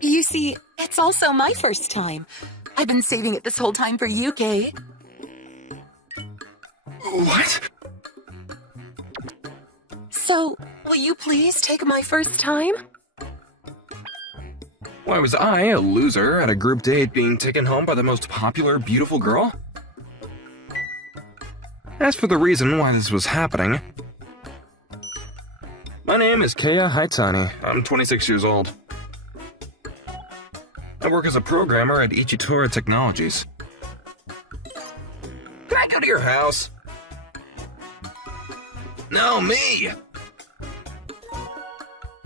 You see, it's also my first time. I've been saving it this whole time for you, Kay. What? So, will you please take my first time? Why was I, a loser, at a group date being taken home by the most popular, beautiful girl? As for the reason why this was happening, my name is Kaya Haitani. I'm 26 years old. I work as a programmer at Ichitora Technologies. Can I go to your house? No, me!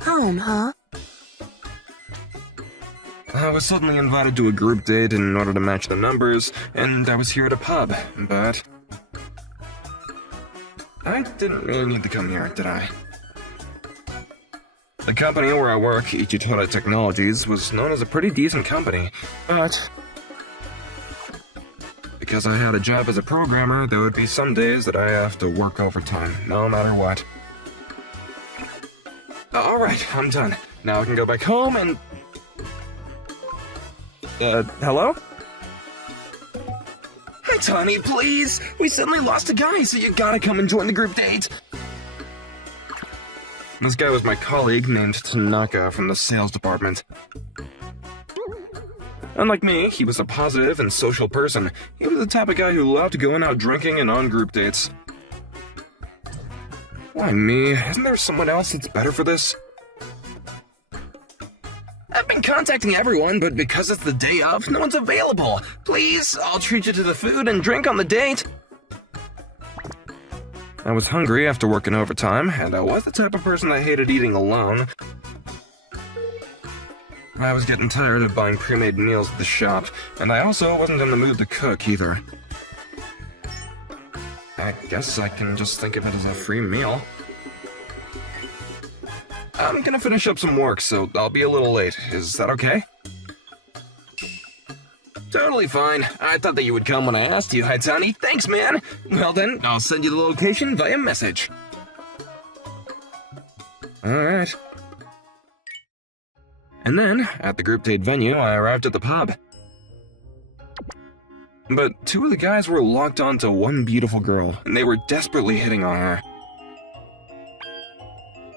Home, huh? I was suddenly invited to a group date in order to match the numbers, and I was here at a pub, but I didn't really need to come here, did I? The company where I work, Ichitora Technologies, was known as a pretty decent company, but because I had a job as a programmer, there would be some days that I have to work overtime, no matter what. Alright, I'm done. Now I can go back home and... hello? Hi, Tony, please! We suddenly lost a guy, so you gotta come and join the group date! This guy was my colleague named Tanaka from the sales department. Unlike me, he was a positive and social person. He was the type of guy who loved going out drinking and on group dates. Why me? Isn't there someone else that's better for this? I've been contacting everyone, but because it's the day of, no one's available. Please, I'll treat you to the food and drink on the date. I was hungry after working overtime, and I was the type of person that hated eating alone. I was getting tired of buying pre-made meals at the shop, and I also wasn't in the mood to cook either. I guess I can just think of it as a free meal. I'm gonna finish up some work, so I'll be a little late. Is that okay? Totally fine. I thought that you would come when I asked you, Haitani. Thanks, man! Well then, I'll send you the location via message. Alright. And then, at the group date venue, I arrived at the pub. But two of the guys were locked onto one beautiful girl, and they were desperately hitting on her.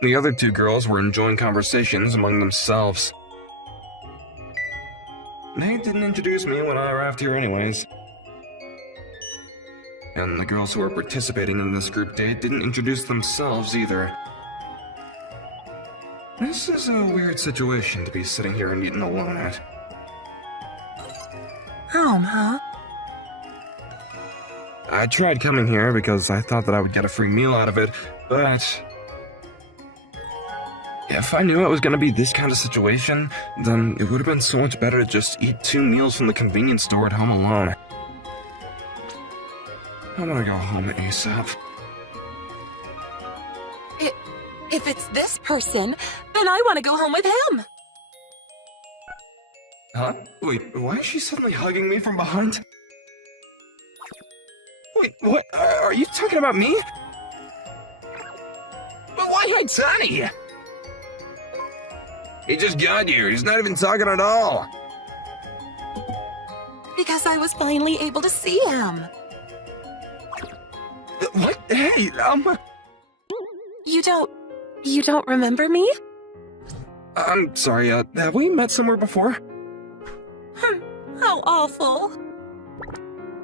The other two girls were enjoying conversations among themselves. They didn't introduce me when I arrived here anyways. And the girls who were participating in this group date didn't introduce themselves either. This is a weird situation to be sitting here and eating alone at. Home, huh? I tried coming here because I thought that I would get a free meal out of it, but if I knew it was going to be this kind of situation, then it would have been so much better to just eat 2 meals from the convenience store at home alone. I want to go home ASAP. If it's this person, then I want to go home with him. Huh? Wait, why is she suddenly hugging me from behind? Wait, what? Are you talking about me? But why Haitani? He just got here. He's not even talking at all. Because I was finally able to see him. What? Hey, You don't remember me? I'm sorry, have we met somewhere before? How awful.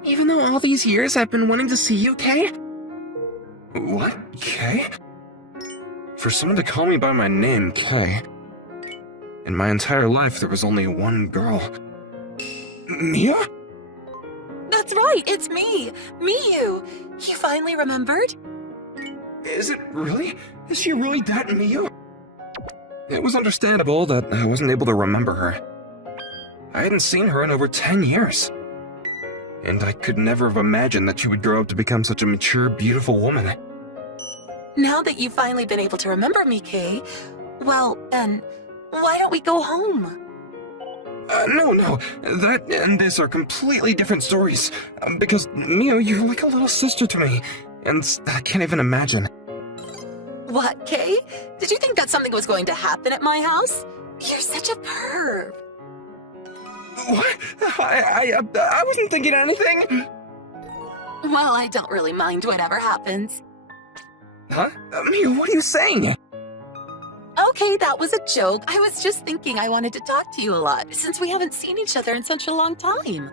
Even though all these years I've been wanting to see you, Kay? What? Kay? For someone to call me by my name, Kay. In my entire life, there was only one girl. Mia? That's right, it's me! Miyu! You finally remembered? Is it really? Is she really that Miyu? It was understandable that I wasn't able to remember her. I hadn't seen her in over 10 years. And I could never have imagined that she would grow up to become such a mature, beautiful woman. Now that you've finally been able to remember me, Kay, well, then, why don't we go home? No, that and this are completely different stories. Because, Miyu, you're like a little sister to me, and I can't even imagine. What, Kay? Did you think that something was going to happen at my house? You're such a perv. What? I wasn't thinking anything. Well, I don't really mind whatever happens. Huh? Miu, what are you saying? Okay, that was a joke. I was just thinking I wanted to talk to you a lot, since we haven't seen each other in such a long time.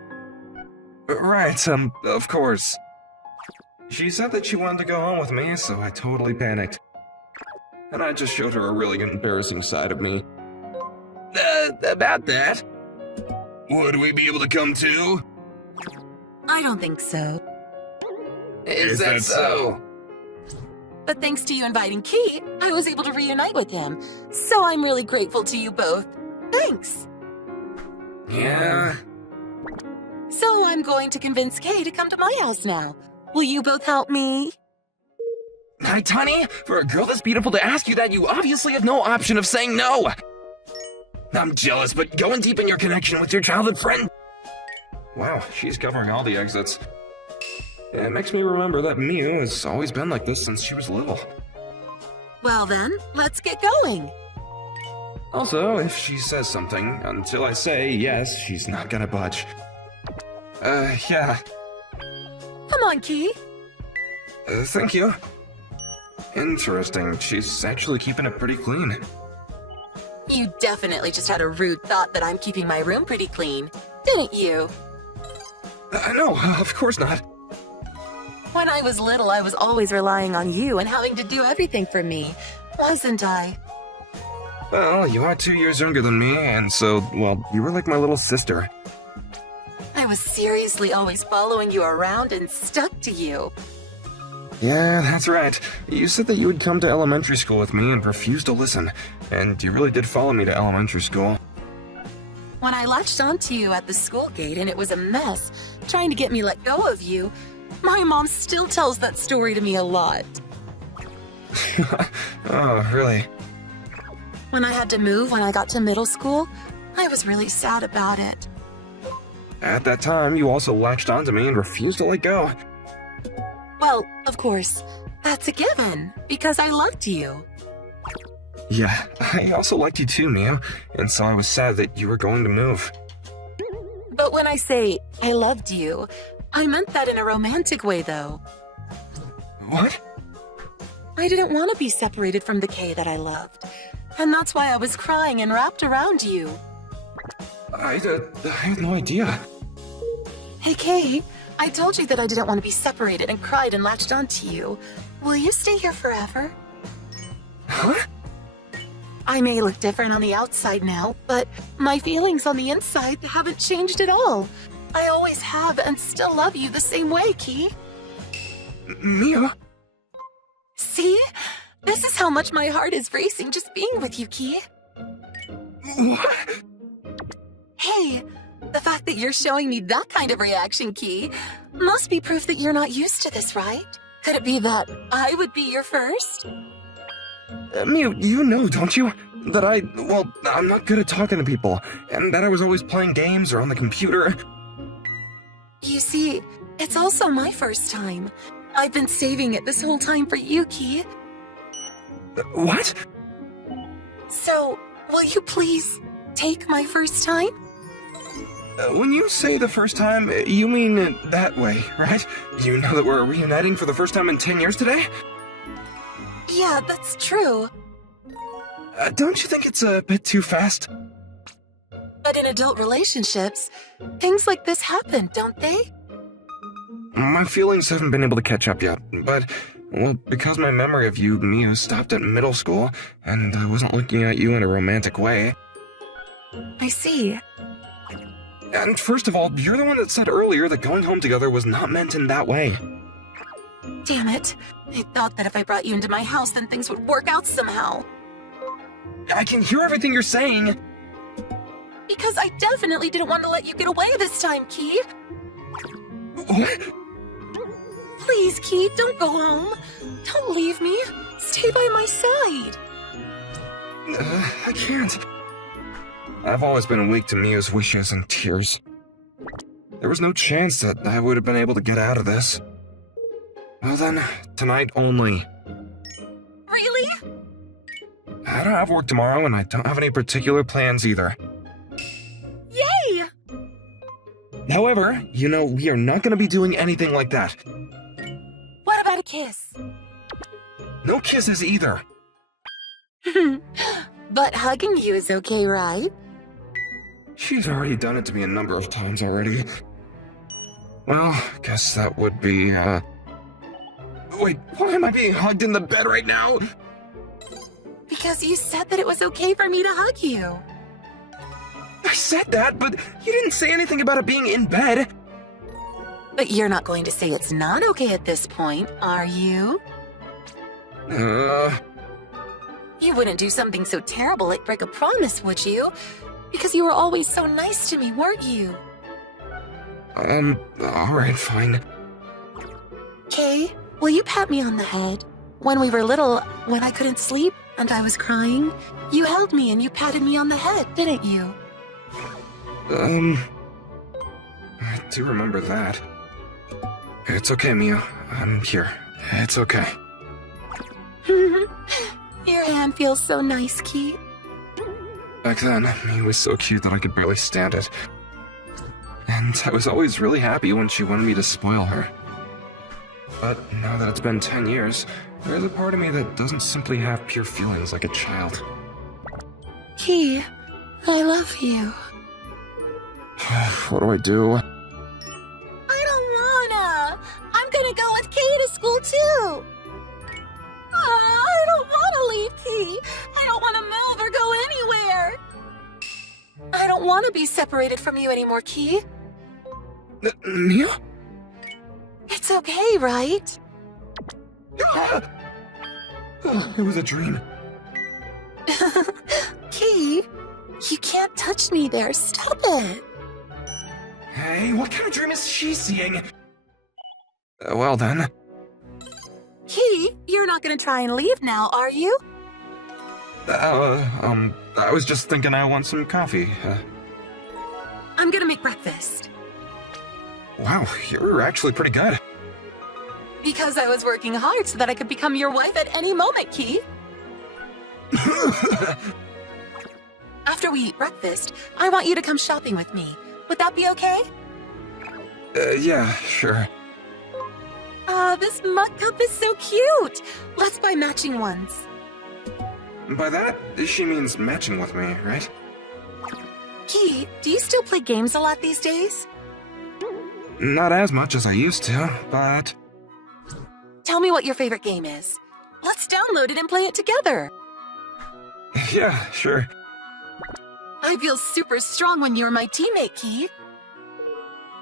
Right, of course. She said that she wanted to go home with me, so I totally panicked. And I just showed her a really embarrassing side of me. About that. Would we be able to come too? I don't think so. Is that so? But thanks to you inviting Key, I was able to reunite with him. So I'm really grateful to you both. Thanks. Yeah. So I'm going to convince Kay to come to my house now. Will you both help me? Hi, Tani. For a girl this beautiful to ask you that, you obviously have no option of saying no. I'm jealous, but going deep in your connection with your childhood friend. Wow, she's covering all the exits. It makes me remember that Miu has always been like this since she was little. Well then, let's get going. Also, if she says something, until I say yes, she's not gonna budge. Yeah. Come on, Key. Thank you. Interesting, she's actually keeping it pretty clean. You definitely just had a rude thought that I'm keeping my room pretty clean, didn't you? No, of course not. When I was little, I was always relying on you and having to do everything for me, wasn't I? Well, you are 2 years younger than me, and so, well, you were like my little sister. I was seriously always following you around and stuck to you. Yeah, that's right. You said that you would come to elementary school with me and refused to listen, and you really did follow me to elementary school. When I latched onto you at the school gate and it was a mess, trying to get me let go of you, my mom still tells that story to me a lot. Oh, really? When I had to move when I got to middle school, I was really sad about it. At that time, you also latched onto me and refused to let go. Well, of course, that's a given, because I loved you. Yeah, I also liked you too, Miu, and so I was sad that you were going to move. But when I say I loved you, I meant that in a romantic way, though. What? I didn't want to be separated from the Kay that I loved, and that's why I was crying and wrapped around you. I had no idea. Hey, Kay, I told you that I didn't want to be separated and cried and latched onto you. Will you stay here forever? Huh? I may look different on the outside now, but my feelings on the inside haven't changed at all. I always have and still love you the same way, Key. Miu? See? This is how much my heart is racing just being with you, Key. What? Hey, the fact that you're showing me that kind of reaction, Key, must be proof that you're not used to this, right? Could it be that I would be your first? Miu, you know, don't you? That I'm not good at talking to people, and that I was always playing games or on the computer. You see, it's also my first time. I've been saving it this whole time for you, Key. What? So, will you please take my first time? When you say the first time, you mean it that way, right? You know that we're reuniting for the first time in 10 years today? Yeah, that's true. Don't you think it's a bit too fast? But in adult relationships, things like this happen, don't they? My feelings haven't been able to catch up yet, but, well, because my memory of you, Miu, stopped at middle school, and I wasn't looking at you in a romantic way. I see. And first of all, you're the one that said earlier that going home together was not meant in that way. Damn it. I thought that if I brought you into my house, then things would work out somehow. I can hear everything you're saying. Because I definitely didn't want to let you get away this time, Key. What? Please, Key, don't go home. Don't leave me. Stay by my side. I can't. I've always been weak to Miu's wishes and tears. There was no chance that I would have been able to get out of this. Well then, tonight only. Really? I don't have work tomorrow, and I don't have any particular plans either. Yay! However, we are not going to be doing anything like that. What about a kiss? No kisses either. But hugging you is okay, right? She's already done it to me a number of times already. Well, guess that would be, Wait, why am I being hugged in the bed right now? Because you said that it was okay for me to hug you. I said that, but you didn't say anything about it being in bed. But you're not going to say it's not okay at this point, are you? You wouldn't do something so terrible like break a promise, would you? Because you were always so nice to me, weren't you? Alright, fine. Kay, will you pat me on the head? When we were little, when I couldn't sleep and I was crying, you held me and you patted me on the head, didn't you? I do remember that. It's okay, Mia. I'm here. It's okay. Your hand feels so nice, Key. Back then, Mia was so cute that I could barely stand it. And I was always really happy when she wanted me to spoil her. But now that it's been 10 years, there's a part of me that doesn't simply have pure feelings like a child. Key, I love you. What do I do? I don't wanna. I'm gonna go with Kay to school too. I don't wanna leave Key. I don't wanna move or go anywhere. I don't wanna be separated from you anymore, Key. Mia? It's okay, right? It was a dream. Key, you can't touch me there. Stop it. Hey, what kind of dream is she seeing? Well then. Key, you're not gonna try and leave now, are you? I was just thinking I want some coffee. I'm gonna make breakfast. Wow, you're actually pretty good. Because I was working hard so that I could become your wife at any moment, Key. After we eat breakfast, I want you to come shopping with me. Would that be okay? Yeah, sure. This mug cup is so cute. Let's buy matching ones. By that, she means matching with me, right? Key, do you still play games a lot these days? Not as much as I used to, but... Tell me what your favorite game is. Let's download it and play it together. Yeah, sure. I feel super strong when you're my teammate, Key.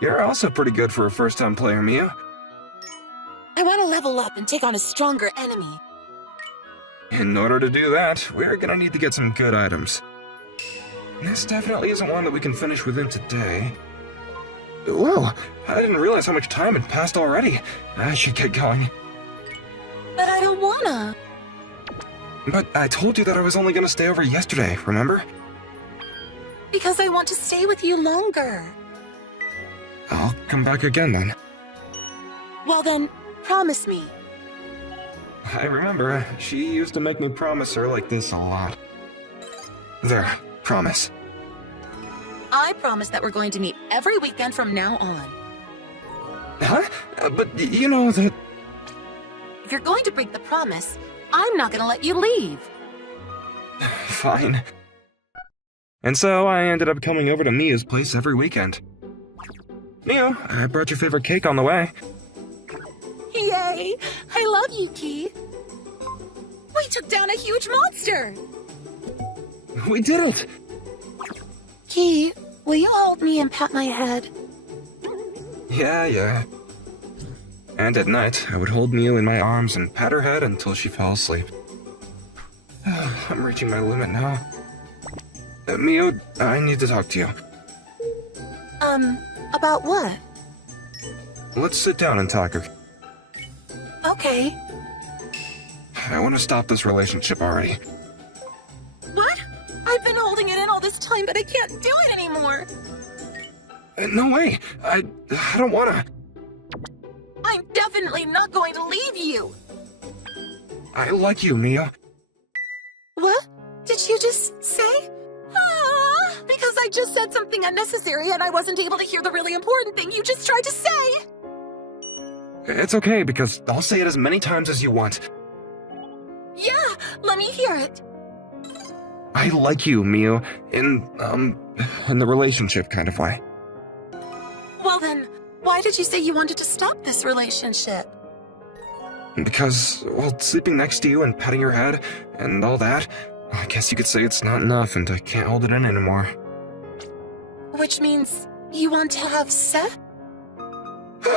You're also pretty good for a first-time player, Mia. I want to level up and take on a stronger enemy. In order to do that, we're gonna need to get some good items. This definitely isn't one that we can finish within today. Whoa, I didn't realize how much time had passed already. I should get going. But I don't wanna. But I told you that I was only gonna stay over yesterday, remember? Because I want to stay with you longer. I'll come back again then. Well then, promise me. I remember, she used to make me promise her like this a lot. There, promise. I promise that we're going to meet every weekend from now on. Huh? But you know that... If you're going to break the promise, I'm not going to let you leave. Fine. And so I ended up coming over to Mia's place every weekend. Mia, I brought your favorite cake on the way. Yay! I love you, Key. We took down a huge monster! We did it! Key, will you hold me and pat my head? Yeah. And at night, I would hold Mia in my arms and pat her head until she fell asleep. I'm reaching my limit now. Mia, I need to talk to you. About what? Let's sit down and talk. Okay. I want to stop this relationship already. What? I've been holding it in all this time, but I can't do it anymore. No way! I don't wanna. I'm definitely not going to leave you. I like you, Mia. What? did you just say? Ah, because I just said something unnecessary and I wasn't able to hear the really important thing you just tried to say. It's okay, because I'll say it as many times as you want. Yeah, let me hear it. I like you, Miu, in the relationship kind of way. Well then, why did you say you wanted to stop this relationship? Because, well, sleeping next to you and petting your head and all that, I guess you could say it's not enough and I can't hold it in anymore. Which means you want to have sex?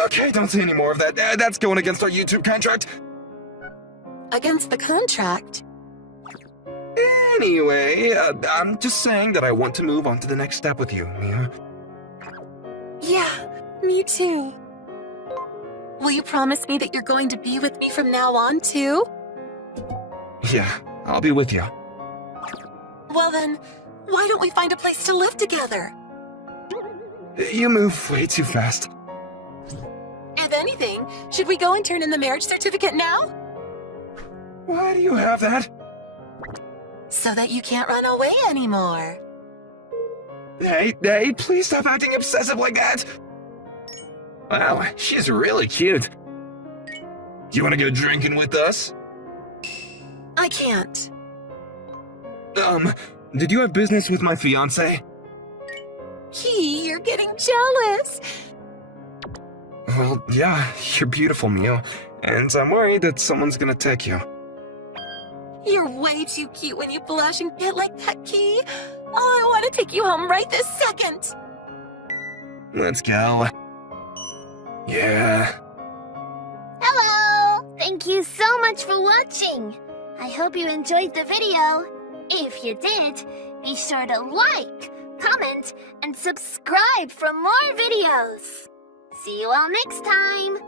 Okay, don't say any more of that. That's going against our YouTube contract. Against the contract? Anyway, I'm just saying that I want to move on to the next step with you, Miu. Yeah, me too. Will you promise me that you're going to be with me from now on, too? Yeah, I'll be with you. Well then, why don't we find a place to live together? You move way too fast. If anything, should we go and turn in the marriage certificate now? Why do you have that? So that you can't run away anymore. Hey, please stop acting obsessive like that! Wow, she's really cute. Do you want to go drinking with us? I can't. Did you have business with my fiancé? You're getting jealous. Well, yeah, you're beautiful, Miu. And I'm worried that someone's gonna take you. You're way too cute when you blush and get like that, Key. Oh, I want to take you home right this second. Let's go. Yeah. Hello! Thank you so much for watching. I hope you enjoyed the video. If you did, be sure to like, comment, and subscribe for more videos. See you all next time.